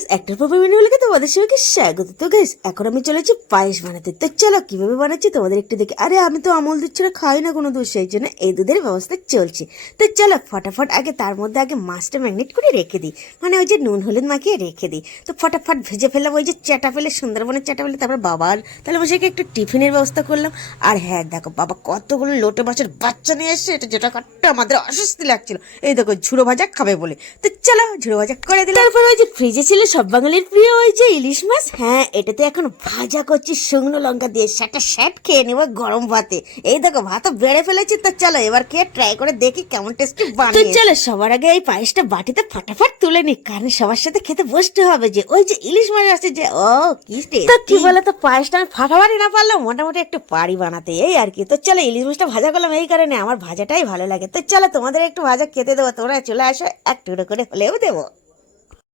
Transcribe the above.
Guys, একটার পর menu হলে তোমাদের সবাইকে স্বাগত। তো গাইস, এখন আমি চলেছি পায়েস বানাতে। তো চলো কিভাবে বানাচ্ছি তোমাদের একটু দেখে। আরে আমি তো আমল দুধ ছাড়া খাই না কোনো দুধ, সেই জন্য এই দুধের ব্যবস্থা চলছে। তো চলো ফটাফট আগে তার মধ্যে আগে মাছটা ম্যাগনেট করে রেখে দিই, মানে ওই যে নুন হলুদ মাখিয়ে রেখে দিই। তো ফটাফট ভেজে ফেললাম ওই যে চাটা ফেলে, সুন্দরবনের চাটা ফেলে। তারপর বাবার তাহলে বসে একটু টিফিনের ব্যবস্থা করলাম। আর হ্যাঁ দেখো, বাবা কতগুলো লোটে মাছের বাচ্চা নিয়ে এসছে, এটা যেটা কাটতে আমাদের অস্বস্তি লাগছিল। এই দেখো ঝুড়ো ভাজা খাবে বলে, তো চলো ঝুড়ো ভাজা করে দিলাম। তারপর ওই যে ফ্রিজে ছিল সব বাঙালির প্রিয় ওই যে ইলিশ মাছ, হ্যাঁ এটাতে এখন ভাজা করছি শুকনো লঙ্কা দিয়ে, সেটা স্যাট খেয়ে নেবো গরম ভাতে। এই দেখো ভাতও বেড়ে ফেলেছি। তো চলো এবার খেয়ে ট্রাই করে দেখি কেমন টেস্টি বানিয়ে। তো চলো সবার আগে এই পায়েসটা বাটিতে ফটাফট তুলে নি, কারণ সবার সাথে খেতে বসতে হবে। যে ওই যে ইলিশ মাছ আছে যে, ও কি টেস্টি। তো কি বলে, তো পায়েসটা আমি ফাটাফাটি না পারলাম, মোটামুটি একটু পারি বানাতে, এই আর কি। তো চলো ইলিশ মাছটা ভাজা করলাম এই কারণে, আমার ভাজাটাই ভালো লাগে। তো চলো তোমাদের একটু ভাজা খেতে দেবো, তোমরা চলে আসো, এক টুকরো করে হলেও দেবো।